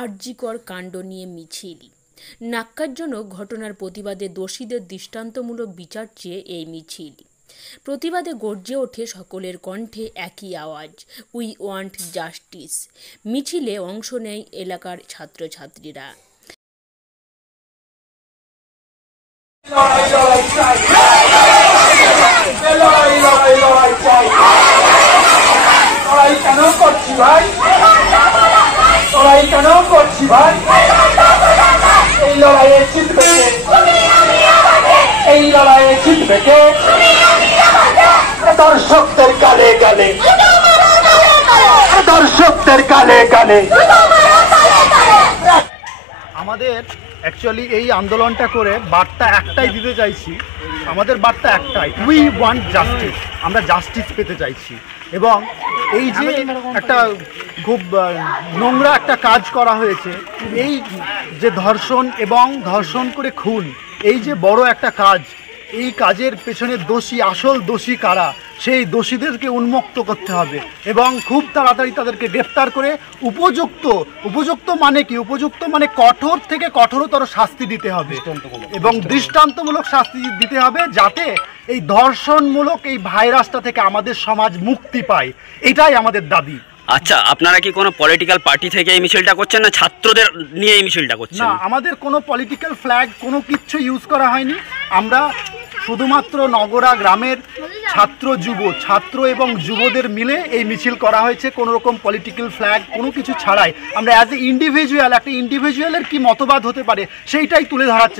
আরজিকর কাণ্ড নিয়ে মিছিল। ন্যাক্কারজনক ঘটনার প্রতিবাদে দোষীদের দৃষ্টান্তমূলক বিচার চেয়ে এই মিছিল। প্রতিবাদে গর্জে ওঠে সকলের কণ্ঠে একই আওয়াজ, উই ওয়ান্ট জাস্টিস। মিছিলে অংশ নেয় এলাকার ছাত্রছাত্রীরা। দর্শকদের গালে গালে, দর্শকদের গালে গালে। আমাদের অ্যাকচুয়ালি এই আন্দোলনটা করে বার্তা একটাই দিতে চাইছি, আমাদের বার্তা একটাই, উই ওয়ান্ট জাস্টিস। আমরা জাস্টিস পেতে চাইছি। এবং এই যে একটা খুব নোংরা একটা কাজ করা হয়েছে, এই যে ধর্ষণ এবং ধর্ষণ করে খুন, এই যে বড় একটা কাজ, এই কাজের পেছনে দোষী, আসল দোষী কারা, সেই দোষীদেরকে উন্মুক্ত করতে হবে এবং খুব তাড়াতাড়ি তাদেরকে গ্রেফতার করে উপযুক্ত মানে কি, উপযুক্ত মানে কঠোর থেকে কঠোরতর শাস্তি দিতে হবে এবং দৃষ্টান্তমূলক শাস্তি দিতে হবে, যাতে এই ধর্ষণমূলক এই ভাইরাসটা থেকে আমাদের সমাজ মুক্তি পায়। এটাই আমাদের দাবি। আচ্ছা, আপনারা কি কোনো পলিটিক্যাল পার্টি থেকে এই মিছিলটা করছেন না ছাত্রদের নিয়ে এই মিছিলটা করছেন? না, আমাদের কোনো পলিটিক্যাল ফ্ল্যাগ কোনো কিছু ইউজ করা হয়নি। আমরা শুধুমাত্র নগরা গ্রামের ছাত্র এবং যুবদের মিলে এই মিছিল করা হয়েছে, কোনো রকম পলিটিক্যাল ফ্ল্যাগ কোনো কিছু ছাড়াই। আমরা অ্যাজ এ ইন্ডিভিজুয়াল, একটা ইন্ডিভিজুয়ালের কি মতবাদ হতে পারে সেইটাই তুলে ধরার